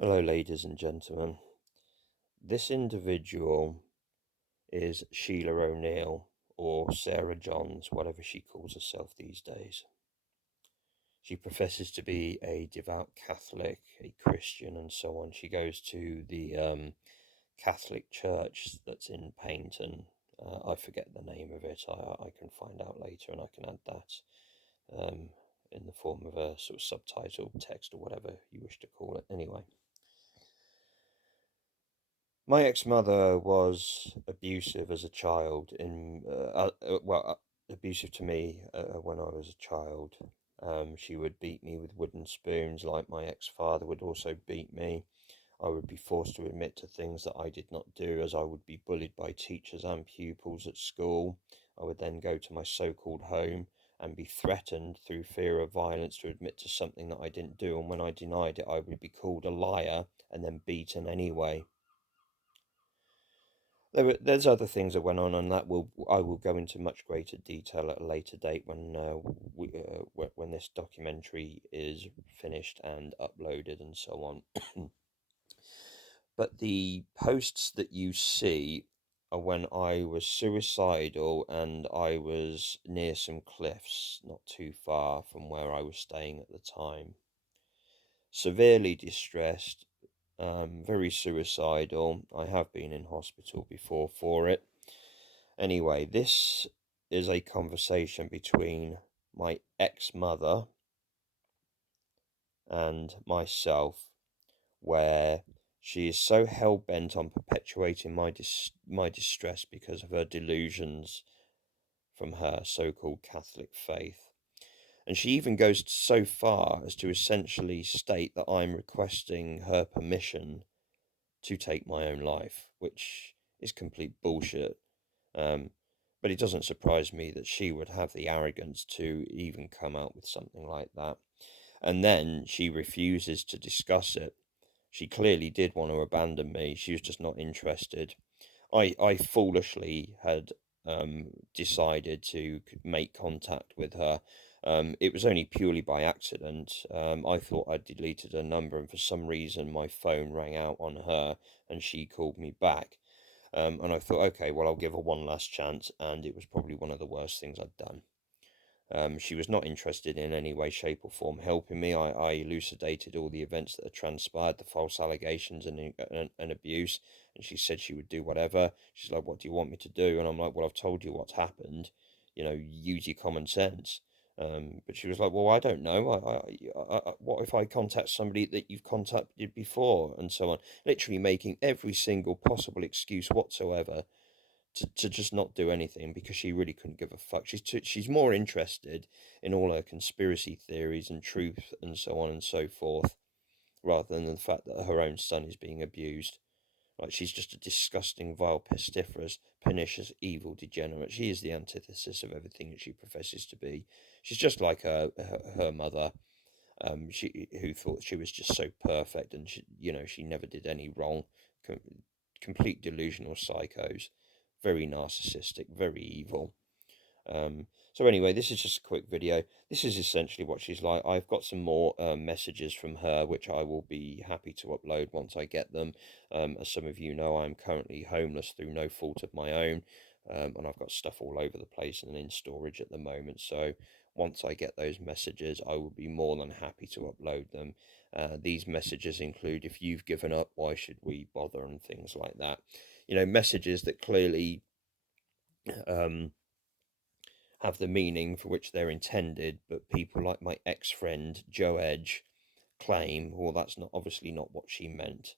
Hello, ladies and gentlemen. This individual is Sheila O'Neill, or Sarah Johns, whatever she calls herself these days. She professes to be a devout Catholic, a Christian, and so on. She goes to the Catholic church that's in Paynton. I forget the name of it. I can find out later, and I can add that in the form of a sort of subtitle text or whatever you wish to call it. Anyway. My ex-mother was abusive as a child abusive to me when I was a child. She would beat me with wooden spoons like my ex-father would also beat me. I would be forced to admit to things that I did not do, as I would be bullied by teachers and pupils at school. I would then go to my so-called home and be threatened through fear of violence to admit to something that I didn't do, and when I denied it, I would be called a liar and then beaten anyway. There's other things that went on, and I will go into much greater detail at a later date when this documentary is finished and uploaded and so on. But the posts that you see are when I was suicidal and I was near some cliffs, not too far from where I was staying at the time. Severely distressed, very suicidal. I have been in hospital before for it. Anyway, this is a conversation between my ex-mother and myself, where she is so hell-bent on perpetuating my distress because of her delusions from her so-called Catholic faith. And she even goes so far as to essentially state that I'm requesting her permission to take my own life, which is complete bullshit. But it doesn't surprise me that she would have the arrogance to even come out with something like that. And then she refuses to discuss it. She clearly did want to abandon me. She was just not interested. I foolishly had decided to make contact with her. It was only purely by accident. I thought I'd deleted her number, and for some reason my phone rang out on her, and she called me back. And I thought, okay, well, I'll give her one last chance, and it was probably one of the worst things I'd done. She was not interested in any way, shape, or form helping me. I elucidated all the events that had transpired, the false allegations and abuse, and she said she would do whatever. She's like, "What do you want me to do?" And I'm like, "Well, I've told you what's happened. Use your common sense." But she was like, "Well, I don't know. What if I contact somebody that you've contacted before, and so on?" Literally making every single possible excuse whatsoever to just not do anything, because she really couldn't give a fuck. She's more interested in all her conspiracy theories and truth and so on and so forth, rather than the fact that her own son is being abused. Like, she's just a disgusting, vile, pestiferous, pernicious, evil degenerate. She is the antithesis of everything that she professes to be. She's just like her mother, who thought she was just so perfect, and she never did any wrong. Complete delusional psychos, very narcissistic, very evil. So anyway, this is just a quick video. This is essentially what she's like. I've got some more messages from her, which I will be happy to upload once I get them. As some of you know, I'm currently homeless through no fault of my own, and I've got stuff all over the place and in storage at the moment. So once I get those messages, I will be more than happy to upload them. These messages include, "If you've given up, why should we bother?" and things like that. Messages that clearly have the meaning for which they're intended, but people like my ex-friend Joe Edge claim, well, that's not obviously not what she meant.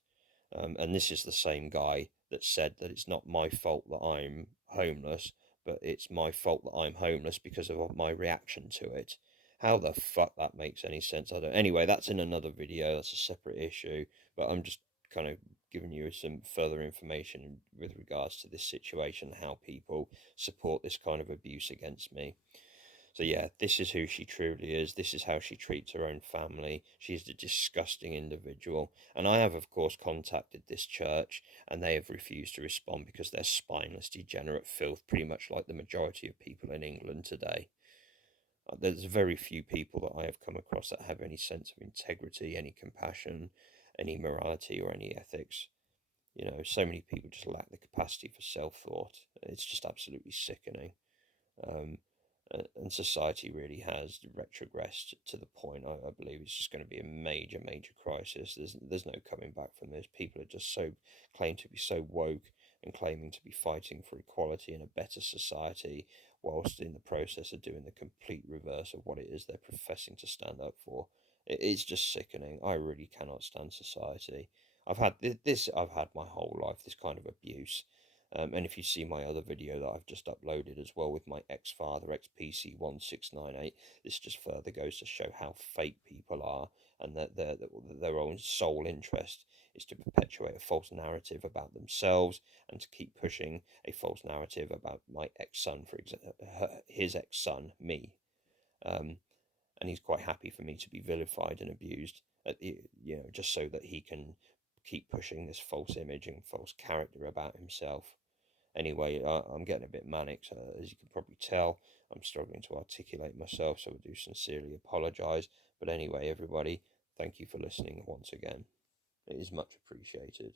And this is the same guy that said that it's not my fault that I'm homeless, but it's my fault that I'm homeless because of my reaction to it. How the fuck that makes any sense, I don't. Anyway, that's in another video. That's a separate issue, but I'm just kind of giving you some further information with regards to this situation, how people support this kind of abuse against me. So yeah, this is who she truly is. This is how she treats her own family. She's a disgusting individual. And I have, of course, contacted this church, and they have refused to respond because they're spineless, degenerate filth, pretty much like the majority of people in England today. There's very few people that I have come across that have any sense of integrity, any compassion, any morality or any ethics. You know, so many people just lack the capacity for self-thought. It's just absolutely sickening. Um, and society really has retrogressed to the point, I believe it's just going to be a major, major crisis. There's no coming back from this. People are just so claim to be so woke and claiming to be fighting for equality and a better society, whilst in the process of doing the complete reverse of what it is they're professing to stand up for. It's just sickening. I really cannot stand society. I've had this. I've had my whole life, this kind of abuse. And if you see my other video that I've just uploaded as well with my ex-father, ex-PC1698, this just further goes to show how fake people are, and that their own sole interest is to perpetuate a false narrative about themselves and to keep pushing a false narrative about my ex-son, for example, his ex-son, me. And he's quite happy for me to be vilified and abused, just so that he can keep pushing this false image and false character about himself. Anyway, I'm getting a bit manic, so as you can probably tell, I'm struggling to articulate myself, so I do sincerely apologise. But anyway, everybody, thank you for listening once again. It is much appreciated.